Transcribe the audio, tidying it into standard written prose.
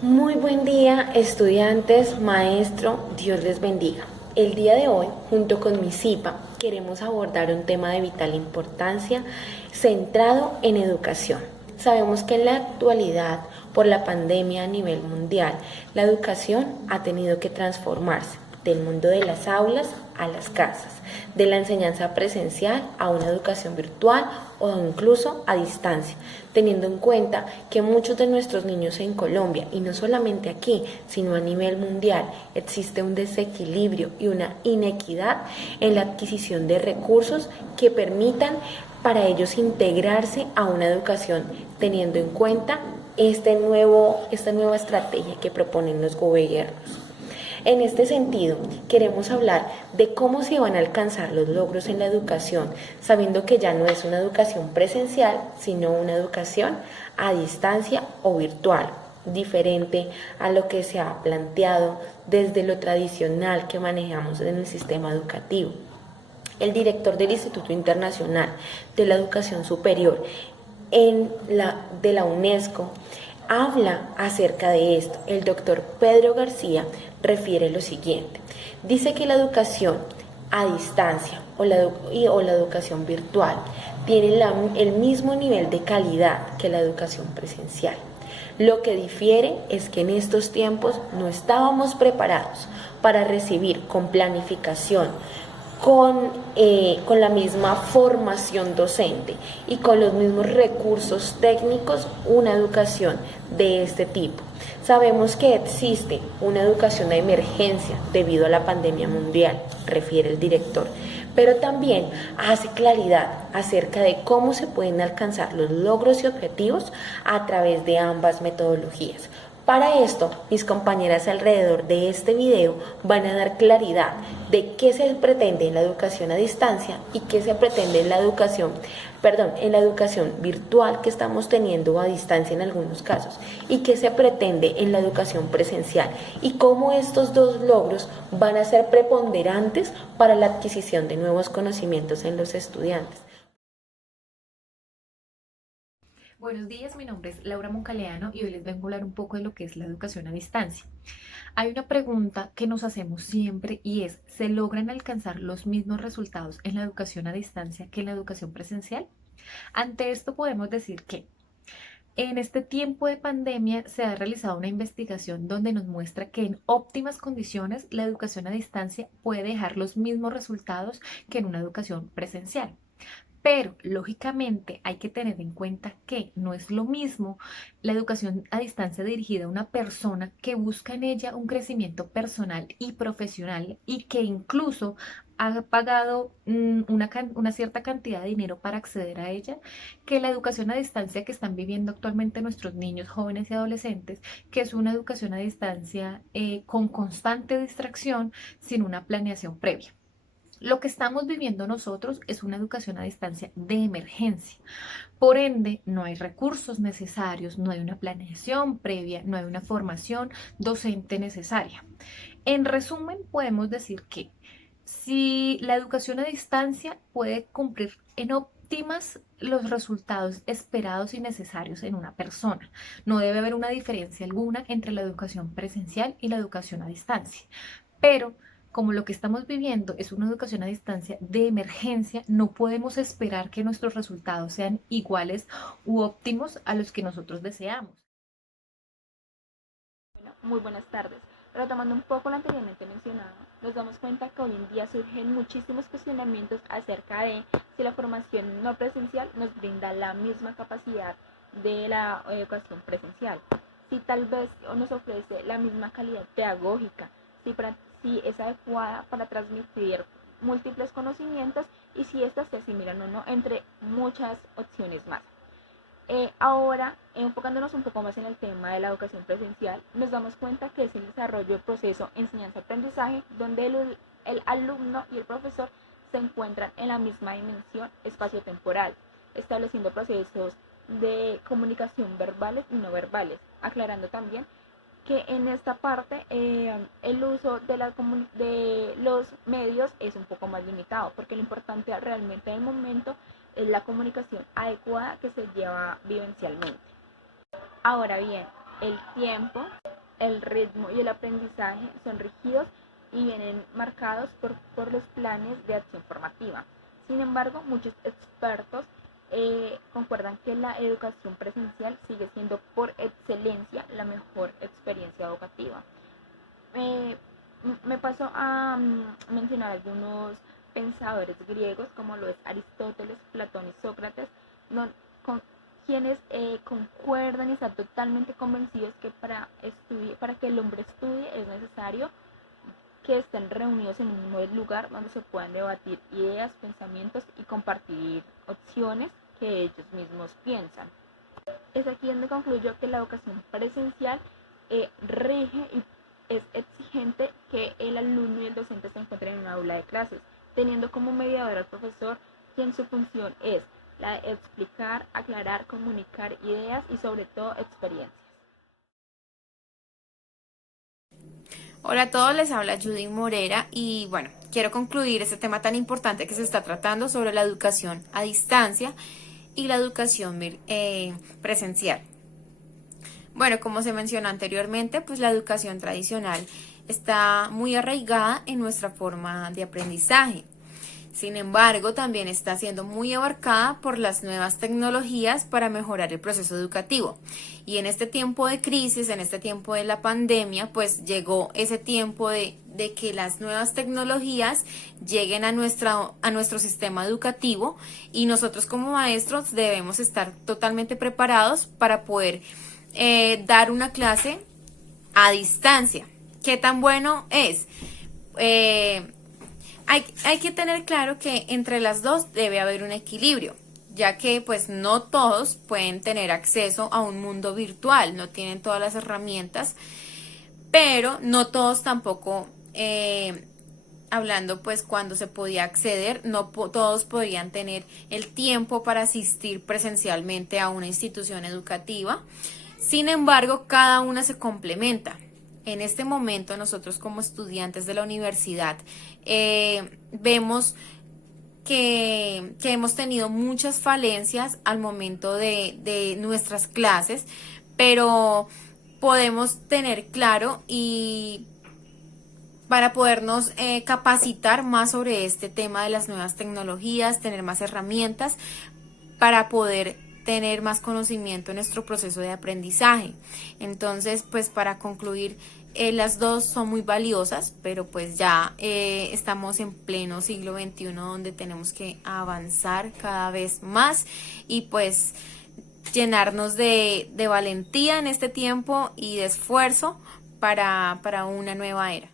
Muy buen día, estudiantes, maestro, Dios les bendiga. El día de hoy, junto con mi CIPA, queremos abordar un tema de vital importancia centrado en educación. Sabemos que en la actualidad, por la pandemia a nivel mundial, la educación ha tenido que transformarse del mundo de las aulas a las casas, de la enseñanza presencial a una educación virtual o incluso a distancia, teniendo en cuenta que muchos de nuestros niños en Colombia, y no solamente aquí, sino a nivel mundial, existe un desequilibrio y una inequidad en la adquisición de recursos que permitan para ellos integrarse a una educación teniendo en cuenta esta nueva estrategia que proponen los gobiernos. En este sentido, queremos hablar de cómo se van a alcanzar los logros en la educación, sabiendo que ya no es una educación presencial, sino una educación a distancia o virtual, diferente a lo que se ha planteado desde lo tradicional que manejamos en el sistema educativo. El director del Instituto Internacional de la Educación Superior de la UNESCO habla acerca de esto. El doctor Pedro García refiere lo siguiente. Dice que la educación a distancia o la educación virtual tiene el mismo nivel de calidad que la educación presencial. Lo que difiere es que en estos tiempos no estábamos preparados para recibir con planificación, con la misma formación docente y con los mismos recursos técnicos una educación de este tipo. Sabemos que existe una educación de emergencia debido a la pandemia mundial, refiere el director, pero también hace claridad acerca de cómo se pueden alcanzar los logros y objetivos a través de ambas metodologías. Para esto, mis compañeras alrededor de este video van a dar claridad de qué se pretende en la educación a distancia y qué se pretende en la en la educación virtual que estamos teniendo a distancia en algunos casos y qué se pretende en la educación presencial y cómo estos dos logros van a ser preponderantes para la adquisición de nuevos conocimientos en los estudiantes. Buenos días, mi nombre es Laura Moncaleano y hoy les vengo a hablar un poco de lo que es la educación a distancia. Hay una pregunta que nos hacemos siempre y es, ¿se logran alcanzar los mismos resultados en la educación a distancia que en la educación presencial? Ante esto podemos decir que en este tiempo de pandemia se ha realizado una investigación donde nos muestra que en óptimas condiciones la educación a distancia puede dejar los mismos resultados que en una educación presencial. Pero, lógicamente, hay que tener en cuenta que no es lo mismo la educación a distancia dirigida a una persona que busca en ella un crecimiento personal y profesional y que incluso ha pagado una cierta cantidad de dinero para acceder a ella, que la educación a distancia que están viviendo actualmente nuestros niños, jóvenes y adolescentes, que es una educación a distancia con constante distracción sin una planeación previa. Lo que estamos viviendo nosotros es una educación a distancia de emergencia. Por ende, no hay recursos necesarios, no hay una planeación previa, no hay una formación docente necesaria. En resumen, podemos decir que si la educación a distancia puede cumplir en óptimas los resultados esperados y necesarios en una persona, no debe haber una diferencia alguna entre la educación presencial y la educación a distancia. Pero como lo que estamos viviendo es una educación a distancia de emergencia, no podemos esperar que nuestros resultados sean iguales u óptimos a los que nosotros deseamos. Bueno, muy buenas tardes. Retomando un poco lo anteriormente mencionado, nos damos cuenta que hoy en día surgen muchísimos cuestionamientos acerca de si la formación no presencial nos brinda la misma capacidad de la educación presencial, si tal vez nos ofrece la misma calidad pedagógica, si es adecuada para transmitir múltiples conocimientos y si éstas se asimilan o no, entre muchas opciones más. Ahora, enfocándonos un poco más en el tema de la educación presencial, nos damos cuenta que es el desarrollo del proceso enseñanza-aprendizaje, donde el alumno y el profesor se encuentran en la misma dimensión espacio-temporal, estableciendo procesos de comunicación verbales y no verbales, aclarando también que en esta parte el uso de los medios es un poco más limitado, porque lo importante realmente en el momento es la comunicación adecuada que se lleva vivencialmente. Ahora bien, El tiempo, el ritmo y el aprendizaje son rígidos y vienen marcados por los planes de acción formativa. Sin embargo, muchos expertos concuerdan que la educación presencial sigue siendo por excelencia la mejor experiencia educativa. Me paso a mencionar algunos pensadores griegos como lo es Aristóteles, Platón y Sócrates, con quienes concuerdan y están totalmente convencidos que para que el hombre estudie es necesario que estén reunidos en un mismo lugar donde se puedan debatir ideas, pensamientos y compartir opciones que ellos mismos piensan. Es aquí donde concluyo que la educación presencial rige y es exigente que el alumno y el docente se encuentren en una aula de clases, teniendo como mediador al profesor, quien su función es la de explicar, aclarar, comunicar ideas y sobre todo experiencias. Hola a todos, les habla Judy Morera y bueno, quiero concluir este tema tan importante que se está tratando sobre la educación a distancia y la educación presencial. Bueno, como se mencionó anteriormente, pues la educación tradicional está muy arraigada en nuestra forma de aprendizaje. Sin embargo, también está siendo muy abarcada por las nuevas tecnologías para mejorar el proceso educativo. Y en este tiempo de crisis, en este tiempo de la pandemia, pues llegó ese tiempo de que las nuevas tecnologías lleguen a nuestro sistema educativo y nosotros como maestros debemos estar totalmente preparados para poder dar una clase a distancia. ¿Qué tan bueno es? Hay que tener claro que entre las dos debe haber un equilibrio, ya que pues no todos pueden tener acceso a un mundo virtual, no tienen todas las herramientas, pero no todos tampoco, hablando pues cuando se podía acceder, no todos podían tener el tiempo para asistir presencialmente a una institución educativa. Sin embargo, cada una se complementa. En este momento nosotros como estudiantes de la universidad vemos que hemos tenido muchas falencias al momento de nuestras clases, pero podemos tener claro y para podernos capacitar más sobre este tema de las nuevas tecnologías, tener más herramientas para poder tener más conocimiento en nuestro proceso de aprendizaje. Entonces, pues para concluir, las dos son muy valiosas, pero pues ya estamos en pleno siglo XXI donde tenemos que avanzar cada vez más y pues llenarnos de valentía en este tiempo y de esfuerzo para una nueva era.